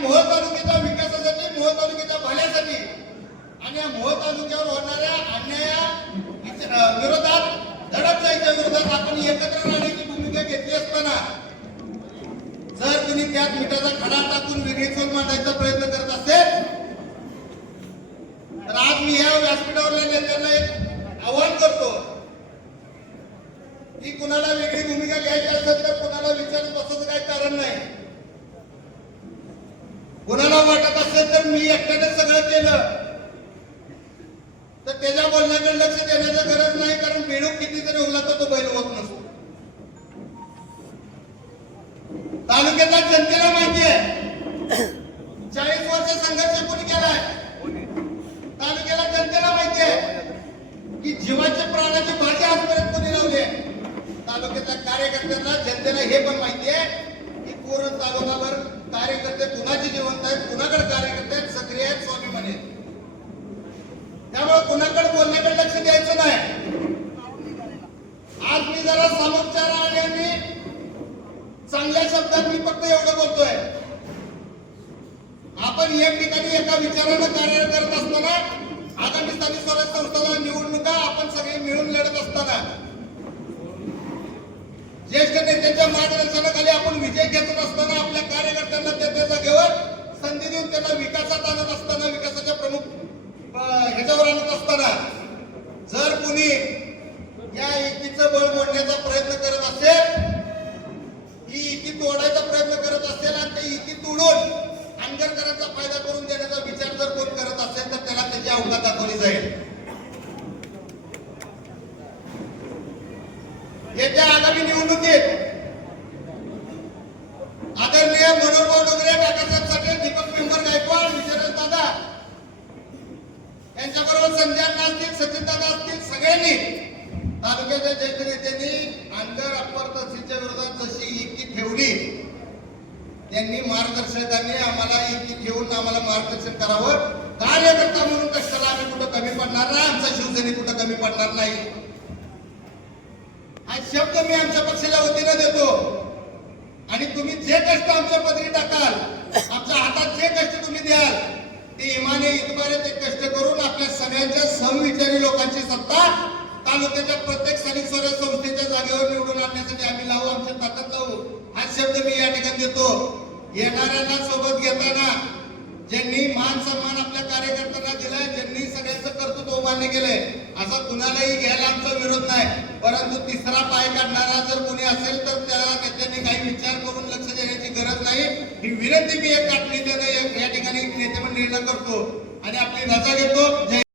मोहोळ तालुक्याच्या विकासासाठी, मोहोळ तालुक्याच्या भल्यासाठी आणि या मोहोळ तालुक्यावर होणाऱ्या अन्याया विरोधात, दडपशाहीच्या विरोधात आपण एकत्र राहण्याची भूमिका घेतली असताना जर तुम्ही त्यात मिठाचा खडा टाकून वेगळी चोल मांडायचा प्रयत्न करत असेल तर आज मी या व्यासपीठावरल्या नेत्यांना एक आव्हान करतो की कुणाला वेगळी भूमिका घ्यायची असेल तर कुणाला विचारत बसायचं काही कारण नाही. कुणाला वाटत असेल तर मी एकट्याने सगळं केलं तर त्याच्या बोलण्याकडे लक्ष देण्याची गरज नाही, कारण बेडूक किती जरी उगला तर तो बैल होत नसतो. तालुक्याच्या जनतेला माहिती आहे 40 वर्ष संघर्ष कोणी केलाय. तालुक्याला जनतेला माहिती आहे की जीवाच्या प्राणाची भाजी आजपर्यंत कोणी लावली आहे. तालुक्यातल्या कार्यकर्त्यांना, जनतेला हे पण माहिती आहे की पूर्ण तालुकाभर कार्यकर्ते कुणाचे जिवंत आहेत, कुणाकडे कार्यकर्ते आहेत, सक्रिय आहेत, स्वाभिमानी आहेत. त्यामुळे कुणाकडे बोलण्याकडे लक्ष द्यायचं नाही. आज मी जरा सामोपचार आणि चांगल्या शब्दात मी फक्त एवढं बोलतोय, आपण एक ठिकाणी एका विचारानं कार्य करत असताना, आगामी स्थानिक स्वराज्य संस्थांना निवडणुका आपण सगळे मिळून लढत असताना, ज्येष्ठ नेत्यांच्या मार्गदर्शनाखाली आपण विजय घेत असताना, आपल्या कार्यकर्त्यांना त्या जागेवर संधी देऊन त्यांना विकासात आणत असताना, विकासाच्या प्रमुख ह्याच्यावर आणत असताना जर कुणी या एकीचं बळ मोडण्याचा प्रयत्न करत असेल, ही एकी तोडायचा प्रयत्न करत असेल आणि ते एकी तोडून आंबेडकरांचा फायदा करून देण्याचा विचार जर कोण करत असेल तर त्याला त्याची अवघात दाखवली जाईल. येत्या आगामी निवडणुकीत आदरणीय मनोहरभाऊ डोंगरे, काकासाहेब साठे, दीपक पिंपर गायकवाड, विजयराज दादा यांच्याबरोबर संजय अण्णा असतील, सचिन दादा असतील, सगळ्यांनी तालुक्याच्या ज्येष्ठ नेत्यांनी आंतर अप्पर तहसीलच्या विरोधात जशी एकी ठेवली, त्यांनी मार्गदर्शकांनी आम्हाला एकी ठेवून आम्हाला मार्गदर्शन करावं. कार्यकर्ता म्हणून कशाला आम्ही कुठं कमी पडणार नाही, आमचा शिवसेने कुठं कमी पडणार नाही हा शब्द मी आमच्या पक्षाच्या वतीनं देतो. आणि तुम्ही जे कष्ट आमच्या पदरी टाकाल, आमच्या हातात जे कष्ट तुम्ही द्याल, ते इमाने इतबारे ते कष्ट करून आपल्या सगळ्यांच्या समविचारी लोकांची सत्ता तालुक्याच्या प्रत्येक स्थानिक स्वराज्य संस्थेच्या जागेवर निवडून आणण्यासाठी आम्ही लावू, आमच्या ताकद लावू हा शब्द मी या ठिकाणी देतो. येणाऱ्यांना सोबत घेताना ज्यांनी मान सन्मान आपल्या कार्यकर्त्यांना दिलाय, ज्यांनी सगळ्यांचं कर्तृत्व मान्य केलंय, असा कुणालाही घ्यायला आमचा विरोध नाही. परंतु तिसरा पाय काढणारा जर कोणी असेल तर त्याला नेत्यांनी काही विचार करून लक्ष देण्याची गरज नाही. ही विनंती मी एक नेत्यानं या ठिकाणी नेते मंडळींना करतो आणि आपली रजा घेतो.